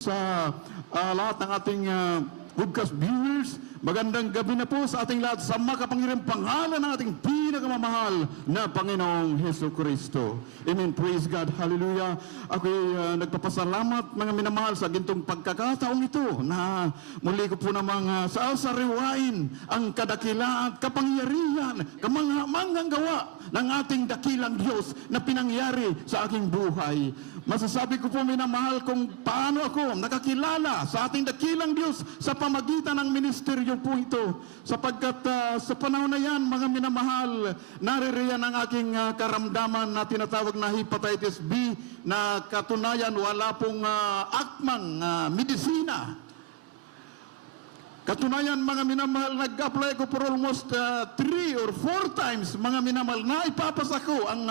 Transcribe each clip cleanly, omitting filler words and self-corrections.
Sa lahat ng ating podcast viewers, magandang gabi na po sa ating lahat sa makapangyarihang pangalan ng ating pinakamamahal na Panginoong Hesus Kristo. Amen. Praise God. Hallelujah. Ako'y nagpapasalamat mga minamahal sa gintong pagkakataong ito na muli ko po namang sasariwain ang kadakilaan at kapangyarihan, kamanghamanghang gawa ng ating dakilang Diyos na pinangyari sa aking buhay. Masasabi ko po minamahal kung paano ako nakakilala sa ating dakilang Diyos sa pamagitan ng ministeryo po ito. Sapagkat sa panahon na yan, mga minamahal, naririyan ang aking karamdaman na tinatawag na hepatitis B na katunayan wala pong akmang medisina. Katunayan, mga minamahal, nag-apply ko for almost 3 or 4 times, mga minamahal, na ipapasa ko ang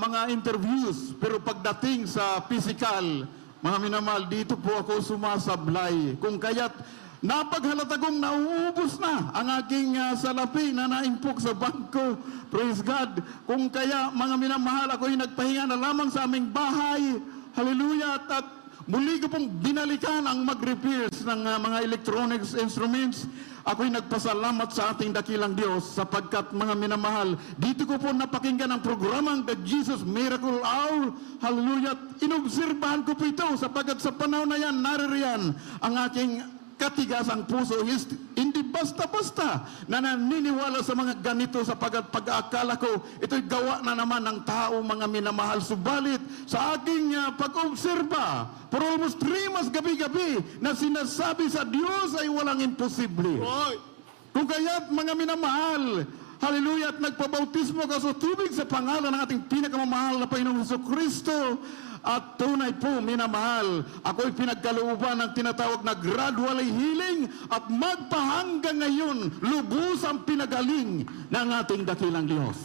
mga interviews. Pero pagdating sa physical, mga minamahal, dito po ako sumasablay. Kung kaya't napaghalata kong nauubos na ang aking salapi na naimpok sa bangko. Praise God. Kung kaya, mga minamahal, ako'y nagpahinga na lamang sa aming bahay. Hallelujah. At muli ko pong binalikan ang mag-repairs ng mga electronics instruments. Ako'y nagpasalamat sa ating dakilang Diyos sapagkat, mga minamahal, dito ko po napakinggan ang programang The Jesus Miracle Hour. Hallelujah. Inobserbahan ko po ito sapagkat sa panahon na yan, naririyan ang aking katigasang puso. Hindi basta-basta na naniniwala sa mga ganito sapagkat pag-aakala ko ito'y gawa na naman ng tao, mga minamahal. Subalit sa aking pag-obserba for almost 3 months gabi-gabi na sinasabi sa Diyos ay walang imposible. Kung kaya't, mga minamahal, hallelujah, at nagpabautismo ka sa tubig sa pangalan ng ating pinakamamahal na Panginoong Hesus Kristo. At tunay po, minamahal, ako'y pinagkalooban ng tinatawag na gradually healing at magpahanggang ngayon, lubos ang pinagaling ng ating dakilang Diyos.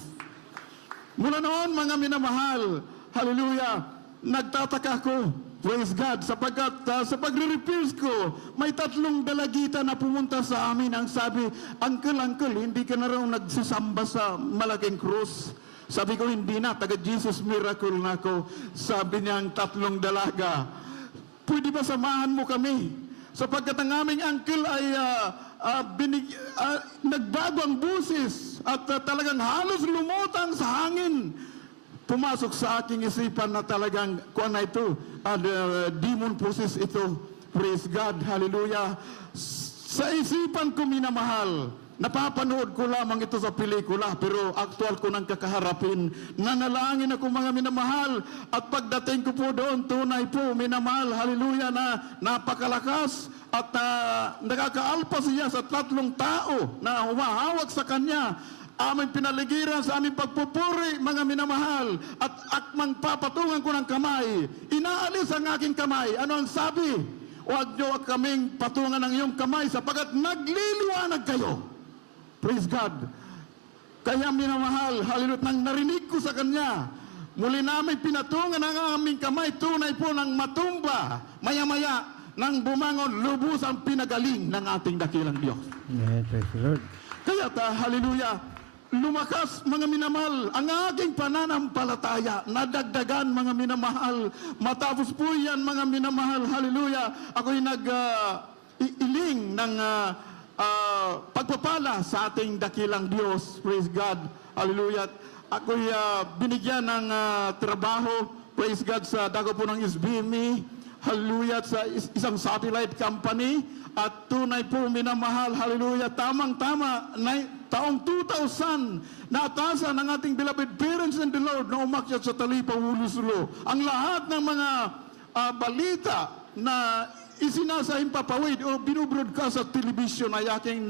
Mula noon, mga minamahal, hallelujah, nagtataka ko, praise God, sapagkat sa pagre-repairs ko, may 3 dalagita na pumunta sa amin. Ang sabi, Uncle, hindi ka na raw nagsisamba sa malaking krus. Sabi ko, hindi na, taga Jesus Miracle na ako. Sabi niya ang 3 dalaga, pwede ba samahan mo kami? Sapagkat ang aming uncle ay nagbago ang busis at talagang halos lumutang sa hangin. Pumasok sa aking isipan na talagang kuwan na ito, demon possess ito. Praise God, hallelujah. Sa isipan ko, minamahal, napapanood ko lamang ito sa pelikula, pero aktual ko nang kakaharapin. Nanalangin ako, mga minamahal, at pagdating ko po doon, tunay po, minamahal, hallelujah, na napakalakas at nakakaalpas siya sa 3 tao na humahawak sa kanya. Aming pinaligiran sa aming pagpupuri, mga minamahal, at akmang papatungan ko ng kamay. Inaalis ang aking kamay. Ano ang sabi? Huwag niyo kaming patungan ng iyong kamay sapagkat nagliliwanag kayo. Praise God. Kaya minamahal, hallelujah, nang narinig ko sa kanya, muli namin pinatungan ang aming kamay, tunay po ng matumba. Maya-maya, nang bumangon, lubos ang pinagaling ng ating dakilang Diyos. Yes, praise the Lord. Kaya hallelujah, lumakas, mga minamahal, ang aking pananampalataya, nadagdagan, mga minamahal. Matapos po yan, mga minamahal, hallelujah, ako'y nag-iling ng pagpapala sa ating dakilang Diyos. Praise God, hallelujah. Ako'y binigyan ng trabaho, praise God, sa dago po ng SBME, hallelujah, sa isang satellite company. At tunay po, minamahal, hallelujah, tamang-tama, taong 2000, naatasan ng ating beloved parents in the Lord na umakyat sa Talipa, Hulusulo. Ang lahat ng mga balita na isinasahing papawid o binubroadcast sa television ay aking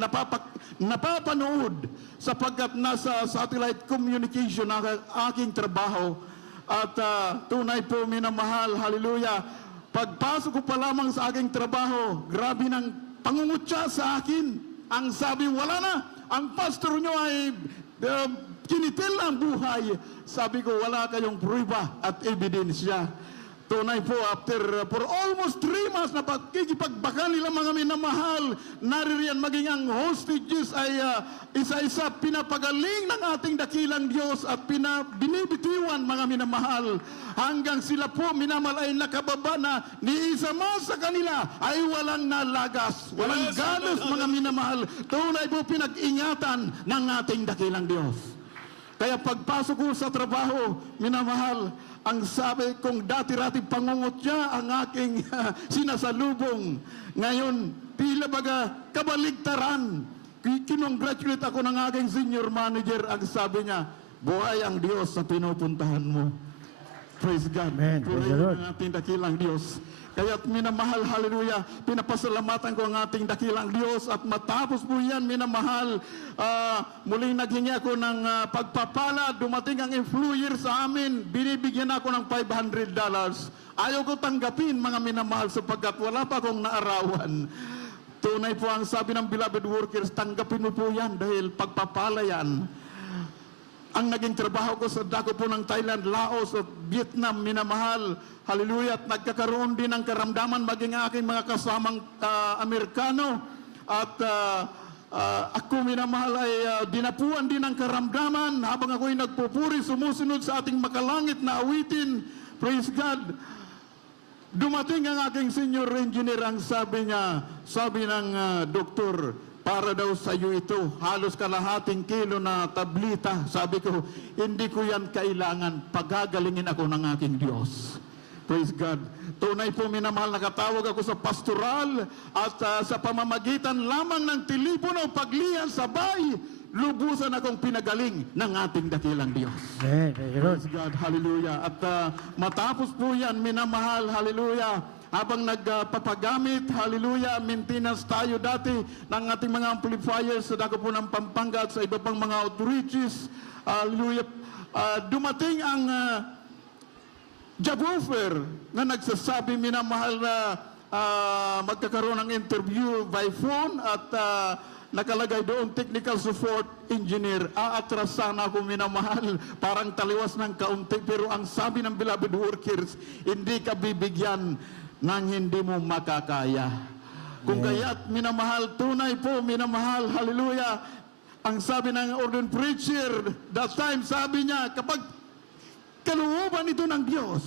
napapanood sapagkat nasa satellite communication ang aking trabaho. At tunay po, minamahal, hallelujah, pagpasok ko pa lamang sa aking trabaho, grabe ng pangungutya sa akin. Ang sabi, wala na, ang pastor nyo ay kinitil ang buhay. Sabi ko, wala kayong prueba at ebidensya. Tunay po, for almost 3 months na pagkikipagbaka nila mga minamahal, naririyan maging ang hostages ay isa-isa pinapagaling ng ating dakilang Diyos at binibitiwan mga minamahal. Hanggang sila po minamahal ay nakababa na ni isa man sa kanila ay walang nalagas, walang galos mga minamahal. Tunay po pinag-ingatan ng ating dakilang Diyos. Kaya pagpasok ko sa trabaho, minamahal, ang sabi kong dati-rati pangungutya ang aking sinasalubong. Ngayon, tila baga kabaligtaran. Kinongratulate ako ng aking senior manager. Ang sabi niya, buhay ang Diyos sa pinupuntahan mo. Praise God. Amen. Praise the Lord. Ang ating dakilang Diyos. Kaya't minamahal, hallelujah, pinapasalamatan ko ang ating dakilang Diyos at matapos po yan, minamahal, muling naghingi ako ng pagpapala, dumating ang employer sa amin, binibigyan ako ng $500. Ayaw ko tanggapin mga minamahal sapagkat wala pa akong naarawan. Tunay po ang sabi ng beloved workers, tanggapin mo po yan dahil pagpapala yan. Ang naging trabaho ko sa dako po ng Thailand, Laos at Vietnam, minamahal, hallelujah, at nagkakaroon din ng karamdaman maging aking mga kasamang Amerikano at ako minamahal ay dinapuan din ng karamdaman habang ako'y nagpupuri, sumusunod sa ating makalangit na awitin. Praise God. Dumating ang aking senior engineer, ang sabi niya, sabi ng doktor, para daw sa iyo ito, halos kalahating kilo na tablita. Sabi ko, hindi ko yan kailangan, pagagalingin ako ng aking Diyos. Praise God. Tunay po minamahal, nakatawag ako sa pastoral at sa pamamagitan lamang ng telepono, paglihan, sabay, lubusan akong pinagaling ng ating dakilang Diyos. Amen. Praise God, hallelujah. At matapos po yan, minamahal, hallelujah, habang nagpapagamit, hallelujah, maintenance tayo dati ng ating mga amplifiers sa dako po ng Pampanga at sa iba pang mga outreaches, hallelujah, dumating ang job offer na nagsasabi, minamahal, na magkakaroon ng interview by phone at nakalagay doon technical support engineer. Aatrasan ako, minamahal, parang taliwas ng kaunti, pero ang sabi ng beloved workers, hindi ka bibigyan nang hindi mo makakaya. Kung kaya't minamahal, tunay po, minamahal, hallelujah, ang sabi ng ordained preacher, that time sabi niya, kapag kalooban ito ng Diyos,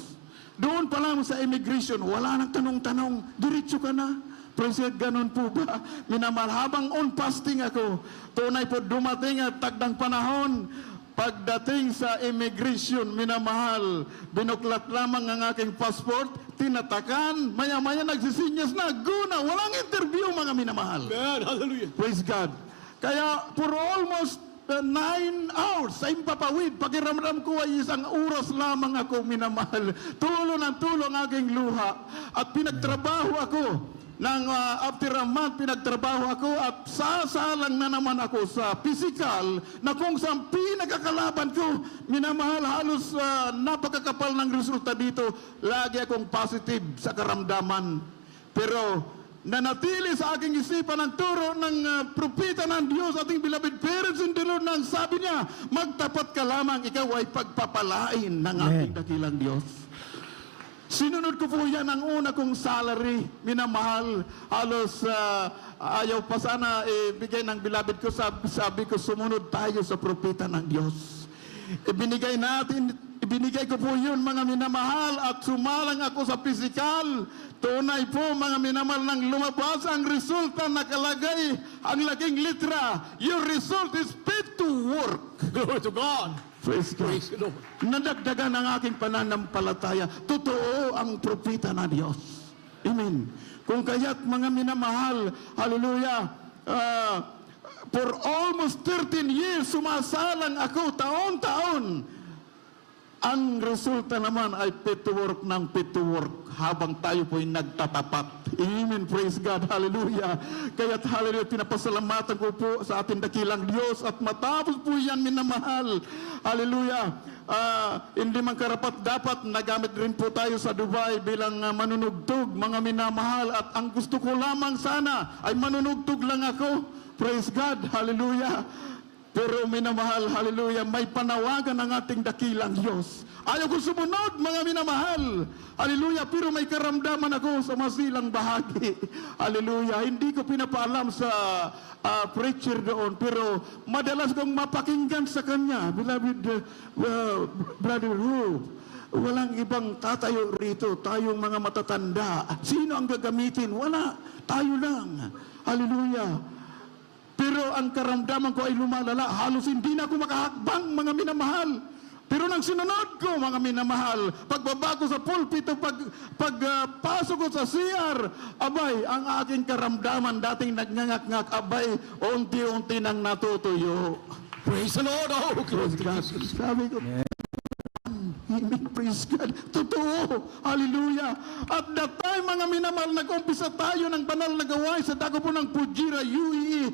doon pa lang sa immigration, wala nang tanong-tanong, diretso ka na. Praise God, ganun po ba? Minamahal, habang on fasting ako, tunay po dumating at tagdang panahon, pagdating sa immigration, minamahal, binuklat lamang ang aking passport, tinatakan, maya-maya nagsisinyas na, guna, walang interview mga minamahal. Amen. Hallelujah. Praise God. Kaya for almost 9 hours sa impapawid, pakiramdam ko ay 1 oras lamang ako, minamahal. Tulo ng tulo ang aking luha at pinagtrabaho ako. Nang after a month, pinagtrabaho ako at sasalang na naman ako sa physical na kung saan pinagkakalaban ko, minamahal, halos napakakapal ng resulta dito. Lagi akong positive sa karamdaman. Pero nanatili sa aking isipan ang turo ng propeta ng Diyos, ating beloved parents in the Lord, nang sabi niya, magtapat ka lamang, ikaw ay pagpapalain ng ating dakilang Diyos. Sinunod ko po yan ang una kong salary, minamahal, halos ayaw pa sana ibigay ng beloved ko, sabi ko sumunod tayo sa propeta ng Diyos. Ibinigay ko po yun mga minamahal at sumalang ako sa physical. Tunay po mga minamahal, nang lumabas ang resulta, nakalagay ang laging litra, your result is fit to work. Glory to God. Praise God. Praise the Lord. Nadagdagan ang aking pananampalataya. Totoo ang propeta na Diyos. Amen. Kung kaya't mga minamahal, hallelujah, for almost 13 years, sumasalang ako taon-taon. Ang resulta naman ay fit to work ng fit to work habang tayo po'y nagtatapat. Amen. Praise God. Hallelujah. Kaya't hallelujah, pinapasalamatan ko po sa ating dakilang Diyos at matapos po yan, minamahal. Hallelujah. Hindi man karapat dapat, nagamit rin po tayo sa Dubai bilang manunugtog, mga minamahal. At ang gusto ko lamang sana ay manunugtog lang ako. Praise God. Hallelujah. Pero minamahal, hallelujah, may panawagan ang ating dakilang Diyos. Ayaw ko sumunod, mga minamahal. Hallelujah, pero may karamdaman ako sa masilang bahagi. Hallelujah, hindi ko pinapaalam sa preacher doon, pero madalas kong mapakinggan sa kanya. Beloved Brother Rube, walang ibang tatayo rito, tayong mga matatanda. Sino ang gagamitin? Wala, tayo lang. Hallelujah. Pero ang karamdaman ko ay lumalala. Halos hindi na ako makahakbang, mga minamahal. Pero nang sinunod ko, mga minamahal, pagbaba ko sa pulpito, pagpasok ko sa CR, abay, ang aking karamdaman dating nagnangak-ngak, abay, unti-unti nang natutuyo. Praise the Lord. Oh, Praise God. Sabi ko, Amen. Praise God. Totoo. Hallelujah. At that time, mga minamahal, nag-umpisa tayo ng banal na gawain sa dako po ng Pujira UAE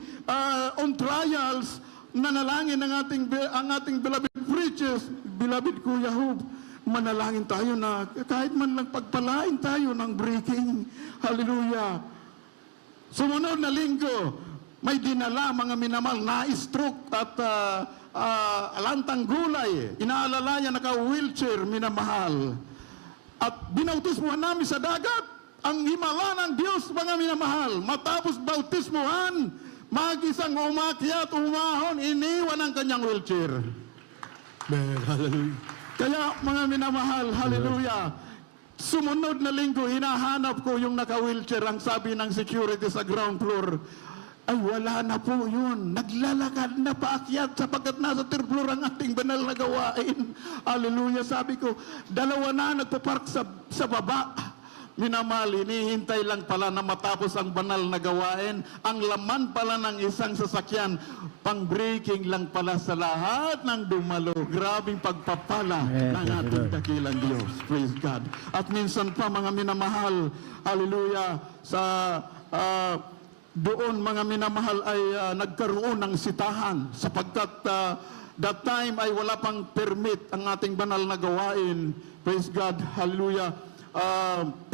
on trials. Nanalangin ang ating beloved preachers, beloved Kuya Hub. Manalangin tayo na kahit man lang pagpalain tayo ng breaking. Hallelujah. Sumunod na linggo, may dinala mga minamahal na stroke at lantang gulay. Inaalalayan naka-wheelchair, minamahal. At binautismuhan namin sa dagat ang himala ng Diyos, mga minamahal. Matapos bautismuhan, mag-isang umakyat, umahon, iniwan ang kanyang wheelchair. man, hallelujah. Kaya mga minamahal, hallelujah. Sumunod na linggo, hinahanap ko yung naka-wheelchair. Ang sabi ng security sa ground floor, ay wala na po yun. Naglalakad na paakyat sapagkat nasa third floor ang ating banal na gawain. Hallelujah. Sabi ko, dalawa na nagpapark sa baba. Minamahal, hinihintay lang pala na matapos ang banal na gawain. Ang laman pala ng isang sasakyan, pang-breaking lang pala sa lahat ng dumalo. Grabing pagpapala ng ating dakilang Diyos. Praise God. At minsan pa, mga minamahal, hallelujah, sa doon, mga minamahal, ay nagkaroon ng sitahan sapagkat that time ay wala pang permit ang ating banal na gawain. Praise God. Hallelujah.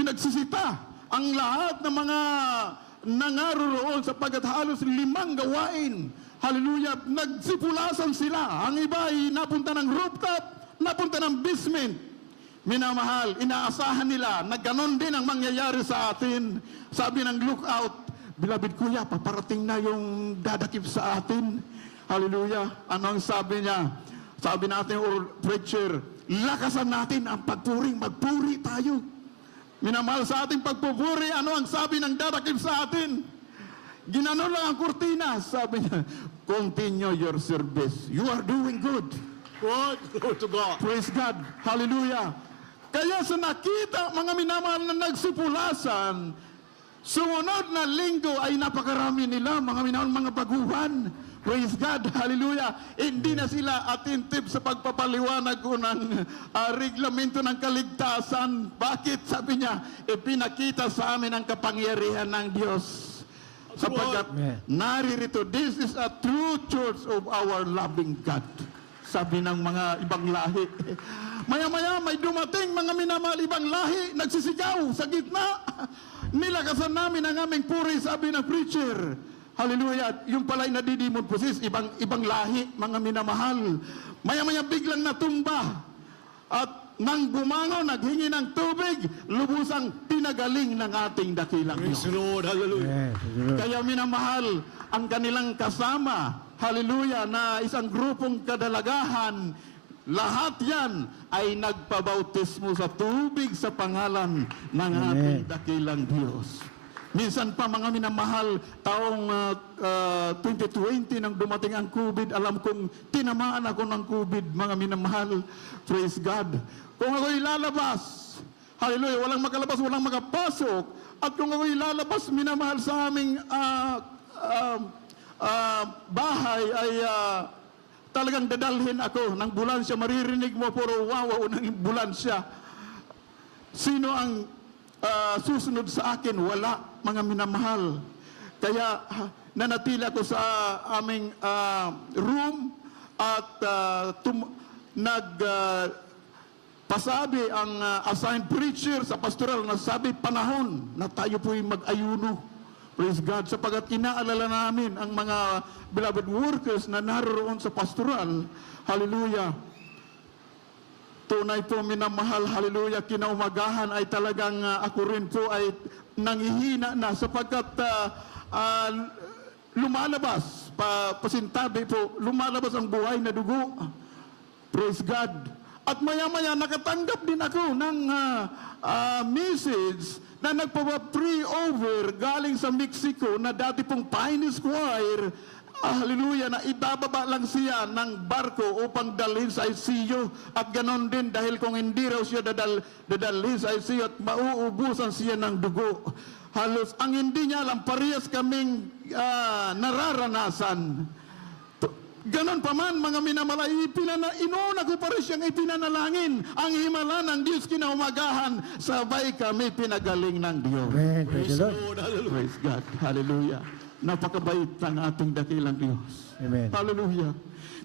Pinagsisita ang lahat ng mga nangaroroon sapagkat halos 5 gawain. Hallelujah. Nagsipulasan sila. Ang iba ay napunta ng rooftop, napunta ng basement. Minamahal, inaasahan nila na ganon din ang mangyayari sa atin. Sabi ng lookout, beloved Kuya, paparating na yung dadakip sa atin. Hallelujah. Ano ang sabi niya? Sabi natin, preacher, lakasan natin ang pagpuring, magpuri tayo. Minamahal, sa ating pagpupuri, ano ang sabi ng dadakip sa atin? Ginanon lang ang kurtina. Sabi niya, continue your service. You are doing good. Glory to God. Praise God. Hallelujah. Kaya sa nakita, mga minamahal na nagsipulasan, sumunod na linggo ay napakarami nila, mga minamahal, mga baguhan. Praise God. Hallelujah. Hindi na sila attentive sa pagpapaliwanag ko ng reglamento ng kaligtasan. Bakit? Sabi niya, ipinakita sa amin ang kapangyarihan ng Diyos. Sapagkat naririto, this is a true church of our loving God. Sabi ng mga ibang lahi. Maya-maya may dumating mga minamahal ibang lahi, nagsisigaw sa gitna. Nilakasan namin ang aming puri, sabi ng preacher. Hallelujah. Yung pala'y nadidimod posis, ibang lahi, mga minamahal. Maya-maya biglang natumba. At nang bumangon, naghingi ng tubig, lubusang pinagaling ng ating dakilang Praise Diyos. the Lord. Hallelujah. Kaya minamahal, ang kanilang kasama, hallelujah, na isang grupong kadalagahan, lahat yan ay nagpabautismo sa tubig sa pangalan ng ating dakilang Diyos. Minsan pa, mga minamahal, taong 2020 nang dumating ang COVID, alam kong tinamaan ako ng COVID, mga minamahal. Praise God. Kung ako'y lalabas, hallelujah, walang makalabas, walang makapasok. At kung ako'y lalabas, minamahal, sa aming bahay ay talagang dadalhin ako ng bulansya. Maririnig mo puro wawaw ng bulansya. Sino ang susunod sa akin? Wala, mga minamahal. Kaya nanatili ako sa aming room at pasabi ang assigned preacher sa pastoral na sabi, panahon na tayo po'y mag-ayuno. Praise God, sapagat inaalala namin ang mga beloved workers na naroon sa pastoral. Hallelujah. Tunay po minamahal, hallelujah, kinaumagahan ay talagang ako rin po ay nangihina na sapagkat lumalabas, pasintabi po, lumalabas ang buhay na dugo. Praise God. At maya-maya nakatanggap din ako ng message na nagpa-pre-over galing sa Mexico na dati pong Pioneer Choir. Hallelujah, na ibababa lang siya ng barko upang dalhin sa ICU. At ganon din dahil kung hindi raw siya dadalhin sa ICU at mauubusan siya ng dugo. Halos ang hindi niya alam, parehas kaming nararanasan. Ganon pa man, mga minamalay, inuna ko pa rin siyang ipinanalangin. Ang himala ng Diyos kinaumagahan, sabay kami pinagaling ng Diyos. Amen. Praise Praise the the Lord. Lord. Hallelujah. Praise God. Hallelujah. Napakabait ng ating dakilang Diyos. Amen. Hallelujah.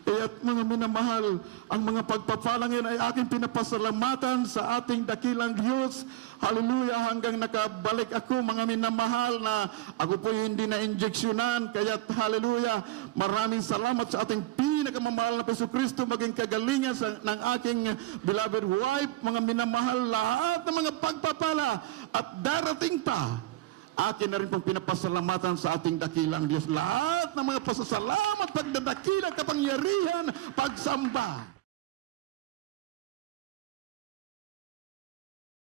Kaya mga minamahal, ang mga pagpapalangin ay aking pinapasalamatan sa ating dakilang Diyos. Hallelujah. Hanggang nakabalik ako, mga minamahal, na ako po hindi na-injeksyonan. Kaya hallelujah, maraming salamat sa ating pinakamamahal na Peso Kristo, maging kagalingan ng aking beloved wife, mga minamahal, lahat ng mga pagpapala at darating pa. Akin na rin pong pinapasalamatan sa ating dakilang Diyos. Lahat ng mga pasasalamat, pagdadakila, kapangyarihan, pagsamba.